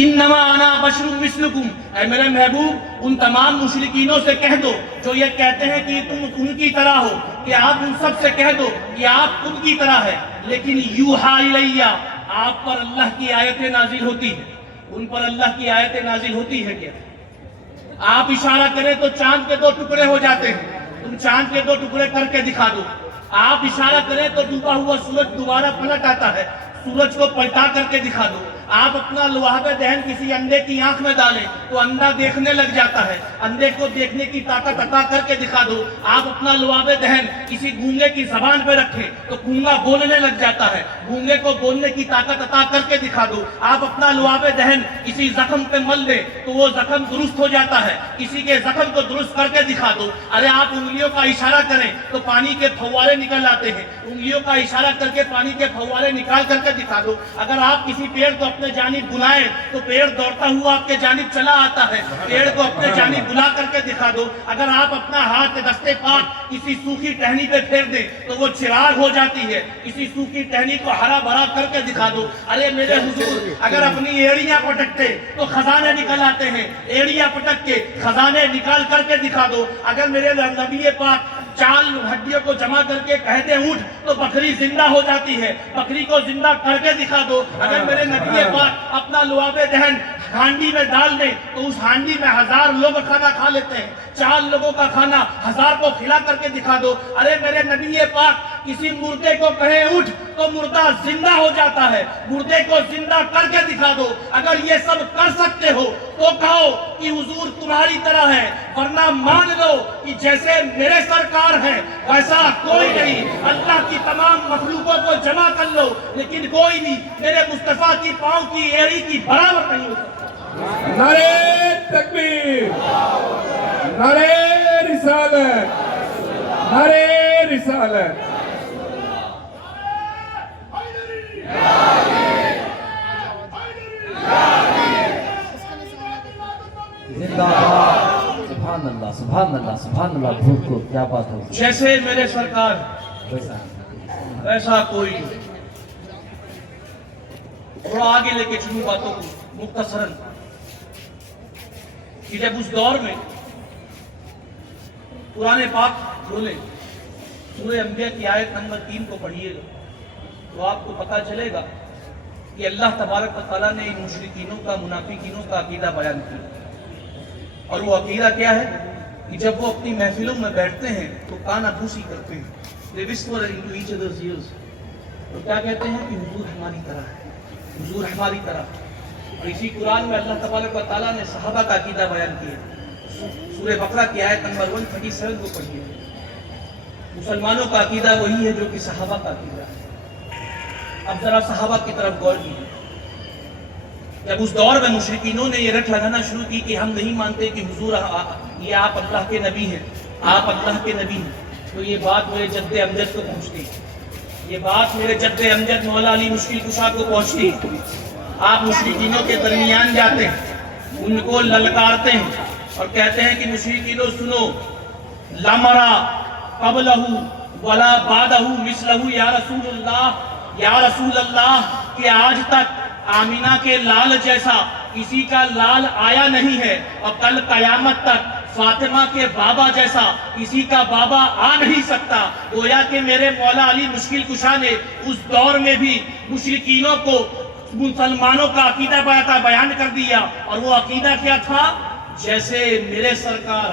انما انا بشر مثلکم، اے میرے محبوب ان تمام مشرکینوں سے کہہ دو جو یہ کہتے ہیں کہ تم ان کی طرح ہو، کہ آپ ان سب سے کہہ دو کہ آپ ان کی طرح ہے، لیکن یوحا الیہ، آپ پر اللہ کی آیتیں نازل ہوتی ہیں، ان پر اللہ کی آیتیں نازل ہوتی ہے کیا؟ آپ اشارہ کریں تو چاند کے 2 ٹکڑے ہو جاتے ہیں، تم چاند کے 2 ٹکڑے کر کے دکھا دو۔ آپ اشارہ کریں تو ڈوبا ہوا سورج دوبارہ پلٹ آتا ہے، سورج کو پلٹا کر کے دکھا دو۔ آپ اپنا لعاب دہن کسی اندھے کی آنکھ میں ڈالیں تو اندھا دیکھنے لگ جاتا ہے، اندھے کو دیکھنے کی طاقت عطا کر کے دکھا دو۔ آپ اپنا لعاب دہن کسی گونگے کی زبان پہ رکھیں تو گونگا بولنے لگ جاتا ہے، گونگے کو بولنے کی طاقت عطا کر کے دکھا دو۔ آپ اپنا لعاب دہن کسی زخم پہ مل دیں تو وہ زخم درست ہو جاتا ہے، کسی کے زخم کو درست کر کے دکھا دو۔ ارے آپ انگلیوں کا اشارہ کریں تو پانی کے پھوارے نکل آتے ہیں، انگلیوں کا اشارہ کر کے پانی کے پھوارے نکال کر کے دکھا دو۔ اگر آپ کسی پیڑ کو اپنے جانب بلائیں تو پیڑ دوڑتا ہوا آپ کے جانب چلا آتا ہے، پیڑ کو اپنے جانب بلا کر کے دکھا دو۔ اگر آپ اپنا ہاتھ دستے پاک کسی سوکھی ٹہنی پہ پھیر دیں تو وہ چراغ ہو جاتی ہے، کسی سوکھی ٹہنی کو ہرا بھرا کر کے دکھا دو۔ ارے میرے حضور اگر اپنی ایڑیاں پٹکتے تو خزانے نکل آتے ہیں، ایڑیاں پٹک کے خزانے نکال کر کے دکھا دو۔ اگر میرے نبی پاک 4 ہڈیوں کو جمع کر کے کہہ دیں اٹھ تو بکری زندہ ہو جاتی ہے، بکری کو زندہ کر کے دکھا دو۔ اگر میرے نبی پاک اپنا لعاب دہن ہانڈی میں ڈال دیں تو اس ہانڈی میں 1000 لوگ کھانا کھا لیتے ہیں، 4 لوگوں کا کھانا 1000 کو کھلا کر کے دکھا دو۔ ارے میرے نبی پاک کسی مردے کو کہیں اٹھ تو مردہ زندہ ہو جاتا ہے، مردے کو زندہ کر کے دکھا دو۔ اگر یہ سب کر سکتے ہو تو کہو کہ حضور تمہاری طرح ہے، ورنہ مان لو کہ جیسے میرے سرکار ہیں ویسا کوئی نہیں۔ اللہ کی تمام مخلوقوں کو جمع کر لو لیکن کوئی نہیں میرے مصطفیٰ کی پاؤں کی ایڑی کی برابر نہیں ہو سکتا۔ نعرہ تکبیر، نعرہ رسالت، نعرہ رسالت۔ زندہ باد، سبحان اللہ سبحان اللہ سبحان اللہ، بھوک کو کیا بات ہو۔ جیسے میرے سرکار ویسا ایسا کوئی نہیں۔ تھوڑا آگے لے کے چلوں باتوں کو مختصراً کہ جب اس دور میں قرآن پاک کھولیں، سورہ انبیاء کی آیت نمبر 3 کو پڑھیے گا تو آپ کو پتہ چلے گا کہ اللہ تبارک و تعالیٰ نے ان مشرکینوں کا، منافقینوں کا عقیدہ بیان کیا، اور وہ عقیدہ کیا ہے کہ جب وہ اپنی محفلوں میں بیٹھتے ہیں تو کانا بھوسی کرتے ہیں، they whisper into each other's ears، تو کیا کہتے ہیں کہ حضور ہماری طرح ہے، حضور ہماری طرح۔ اور اسی قرآن میں اللہ تبارک و تعالیٰ نے صحابہ کا عقیدہ بیان کیا، سورہ بقرہ کی آیت نمبر 137 کو پڑھیے۔ مسلمانوں کا عقیدہ وہی ہے جو کہ صحابہ کا عقیدہ ہے۔ اب ذرا صحابہ کی طرف غور کیجیے۔ جب اس دور میں مشرکینوں نے یہ رٹ لگانا شروع کی کہ ہم نہیں مانتے کہ حضور یہ آپ اللہ کے نبی ہیں، آپ اللہ کے نبی ہیں، تو یہ بات میرے جد امجد کو پہنچتی، یہ بات میرے جد امجد مولا علی مشکل کشا کو پہنچتی۔ آپ مشرکینوں کے درمیان جاتے ہیں، ان کو للکارتے ہیں اور کہتے ہیں کہ مشرکینوں سنو، لمرا قبلہ ولا بعدہ مثلہ یا رسول اللہ، یا رسول اللہ، کہ آج تک آمینہ کے لال جیسا کسی کا لال آیا نہیں ہے، اور کل قیامت تک فاطمہ کے بابا جیسا کسی کا بابا آ نہیں سکتا۔ گویا کہ میرے مولا علی مشکل کشا نے اس دور میں بھی مشرکینوں کو مسلمانوں کا عقیدہ بیان کر دیا، اور وہ عقیدہ کیا تھا؟ جیسے میرے سرکار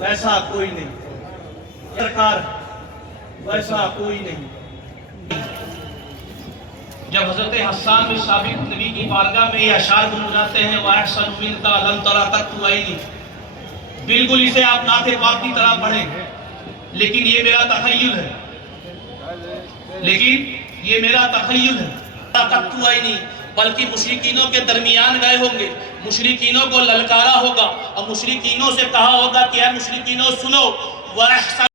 ویسا کوئی نہیں، سرکار ویسا کوئی نہیں۔ جب حضرت حسان بن ثابت نبی کی بارگاہ میں یہ اشعار گنگناتے ہیں وَأَحْسَنُ مِنْكَ لَمْ تَرَ قَطُّ عَيْنِي، بالکل اسے آپ نعت پاک کی طرح پڑھیں، لیکن یہ میرا تخیل ہے، لیکن یہ میرا تخیل ہے، قَطُّ عَيْنِي، بلکہ مشرکینوں کے درمیان گئے ہوں گے، مشرکینوں کو للکارا ہوگا اور مشرکینوں سے کہا ہوگا کہ اے مشرکینوں سنو، وَأَحْسَنُ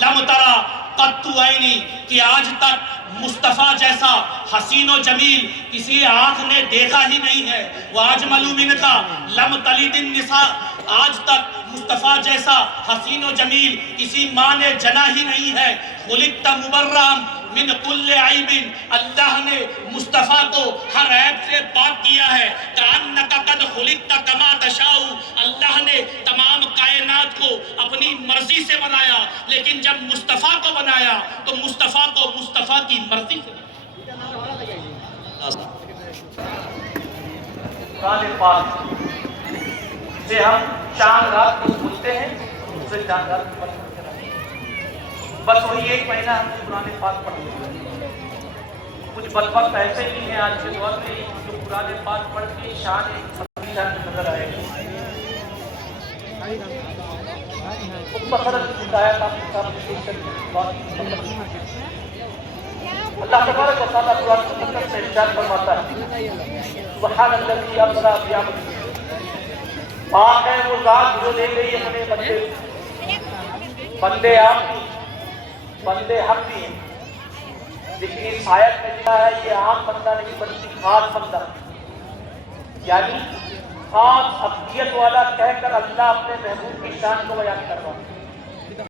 لَمْ تَرَ قَطُّ عَيْنِي، کہ آج تک مصطفیٰ جیسا حسین و جمیل کسی آنکھ نے دیکھا ہی نہیں ہے. وَأَجْمَلُ مِنْكَ لَمْ تَلِدِ النِّسَاء. آج تک مصطفیٰ جیسا حسین و جمیل کسی ماں نے جنا ہی نہیں ہے. خُلِقْتَ مُبَرًّا من کل عیب. اللہ نے مصطفیٰ کو ہر عیب سے پاک کیا ہے. کأنک قد خلقت کما تشاء. اللہ نے تمام کائنات کو اپنی مرضی سے بنایا، لیکن جب مصطفیٰ کو بنایا تو مصطفیٰ کو مصطفیٰ کی مرضی سے قرآن پاک سے ہم چاند رات کو بولتے ہیں، اسے چاند رات کو پڑھتے ہیں. بس وہی ایک مہینہ ہم قرآن پاک پڑھتے ہیں. کچھ بدبخت ایسے ہی ہیں آج کے دور میں جو قرآن پاک پڑھ کے شان اپنی شان میں نظر آئے گی. ہدایت آپ کے سامنے پیش کرتے ہیں. اللہ تبارک و تعالیٰ قرآن مقدس سے ارشاد فرماتا ہے سبحان الذی اسریٰ بعبدہ. پاک ہے وہ ذات جو لے گئی اپنے بندے. بندے آپ بندے حق بھی ہیں، لیکن اس آیت میں لکھا ہے یہ عام بندہ نہیں بلکہ خاص بندہ، یعنی خاص افضلیت والا کہہ کر اللہ اپنے محبوب کی شان کو بیان کروا.